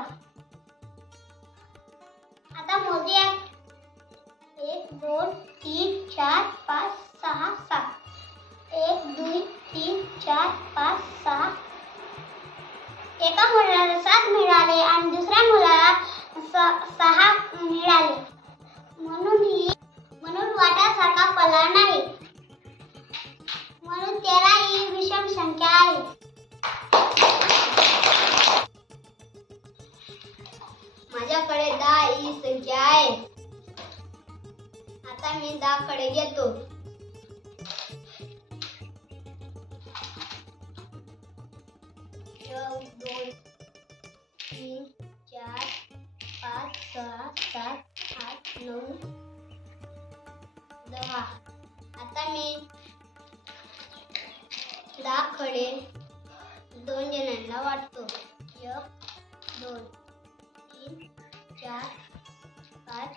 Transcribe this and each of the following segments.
मोजूया. आता मोजूया. 1 2 3 4 5 6 7. 1 2 3 4 5 6. एका मुलाला 7 मिळाले आणि दुसऱ्या मुलाला 6 मिळाले. म्हणून वाटासारखा पल्ला नाही. म्हणून 13 ही विषम संख्या आहे. माझ्याकडे 10 ही संख्या आहे. आता मी 10 कडे घेतो. 1 2 3 4 5 6 7 8 9 10. आता मी 10 कडे 2 जणांना वाटतो. 1 2 3 4 5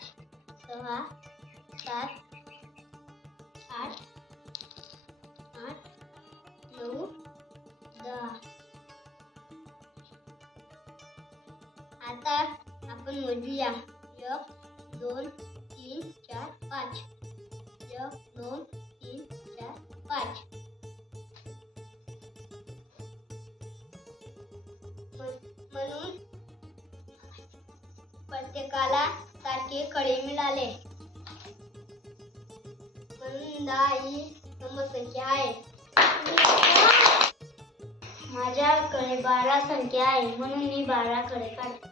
6 7 8 8 9 10. आता आपण मोजूया. 1 2 3 4 5. 1 2 3 4 5. म्हणून प्रत्येकाला सारखे खडे मिळाले. म्हणून 10 ही समसंख्या आहे. माझ्याकडे 12 संख्या आहे. म्हणून मी 12 खडे काढतो.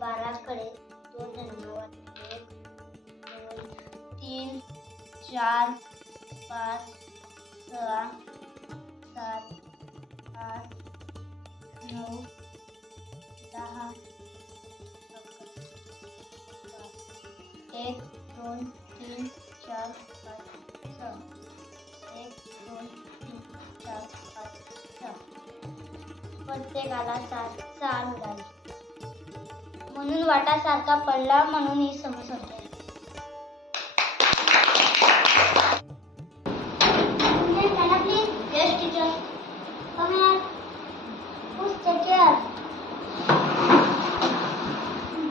12 कडे 2 जणांना वाटतो. 1 2 3 4 5 6 7 8 9 10 1 2 3 4 5 6. 1 2 3 4 5 6. प्रत्येकाला 6 मिळाले. म्हणून वाटासारखा पडला. म्हणून ही समसंख्या आहे. Yes, teacher. Come here. Push the chair.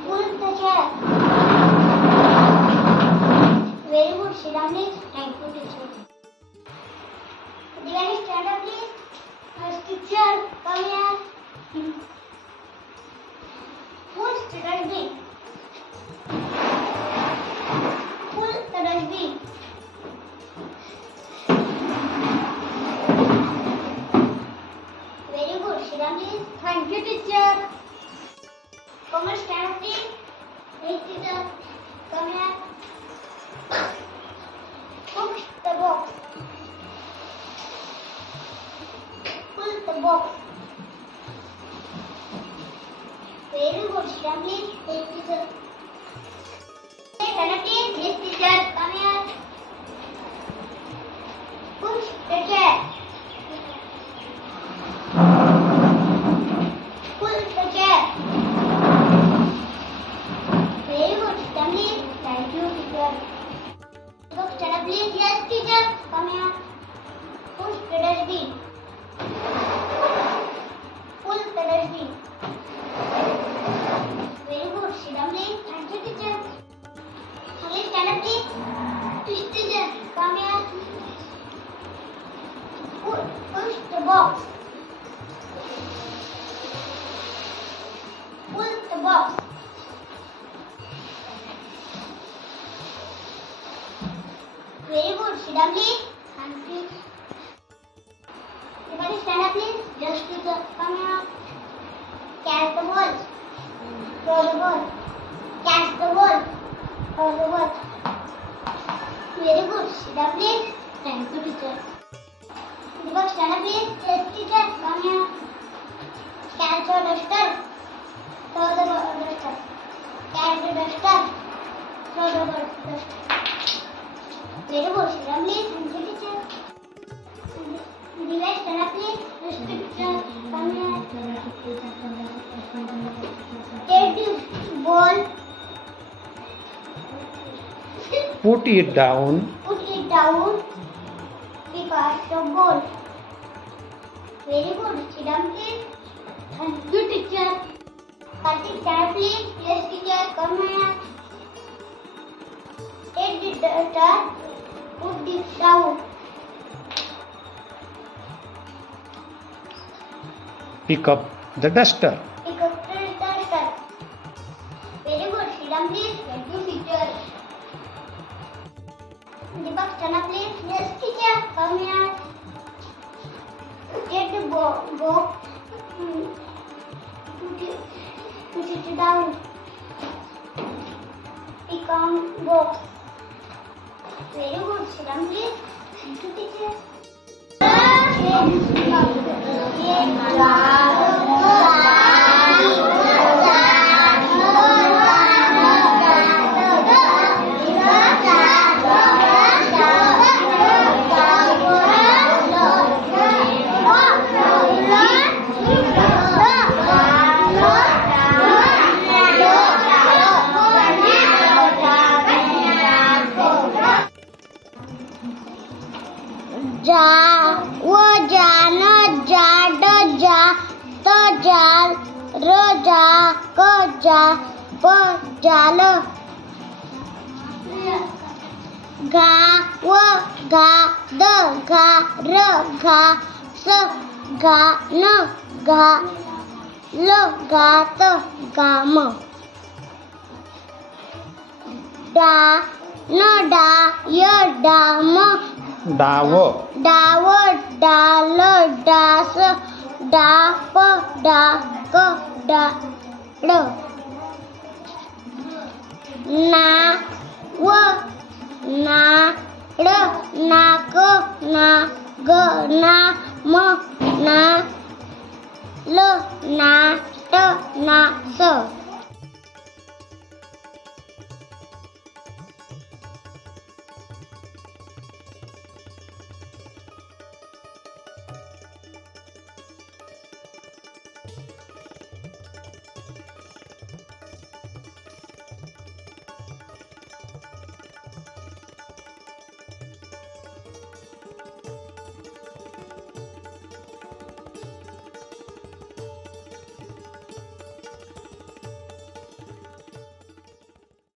Pull the chair. Very good. Sit down, please. Thank you, teacher. Divani, stand up, please. Yes, teacher. Come here. Push the dustbin. Pull the dustbin. Very good. Sit down, please. Thank you, teacher. Come on, stand up, please. Hey, teacher. Come here. Push the box. Pull the box. Very good. Sit down, please. Yes, teacher. Hey, stand up, please. Yes, teacher. Come here. Push the chair. Pull the chair. Very good. Sit down, please. Thank you, teacher. Look, stand up, please. Yes, teacher. Come here. Push the dustbin. Pull the dustbin. Very good. Sit down, please. Thank you, teacher. Okay, stand up, please. Yes, teacher. Come here. Push the box. Pull the box. Very good. Sit down, please. Thank you. Everybody stand up, please. Yes, teacher. Come here. Catch the ball. Throw the ball. Catch the ball. Throw the ball. Very good. Sit down, please. Thank you, teacher. Everybody stand up, please. Yes, teacher. Come here. Catch your duster. Throw the duster. Catch the duster. Throw the duster. Very good. Sit down, please. Thank you, teacher. Everybody stand up, please. Yes, teacher. Come here. Take the ball. Put it down. Put it down. Pick up the ball. Very good. Sit down, please. Thank you, teacher. Kartik, stand, please. Yes, teacher. Come here. Take the duster. Put it down. Pick up the duster. Pick up the duster. Very good. Sit down, please. Thank you, teacher. Deepak, stand up, please. Yes, teacher. Come here. Take the box. Put it down. Pick on box. Very good. Sit down, please. Thank you, teacher. जा वो जान जाड जा त जाल र जा क जा प जाल गा वो गा द गा र घा स गा न गा ल गा त गाम डा न डा य डाम डाव. डाव डाल डास डाप डाक डाळ ना व नाळ नाक नाग नाम ना ल नाट नास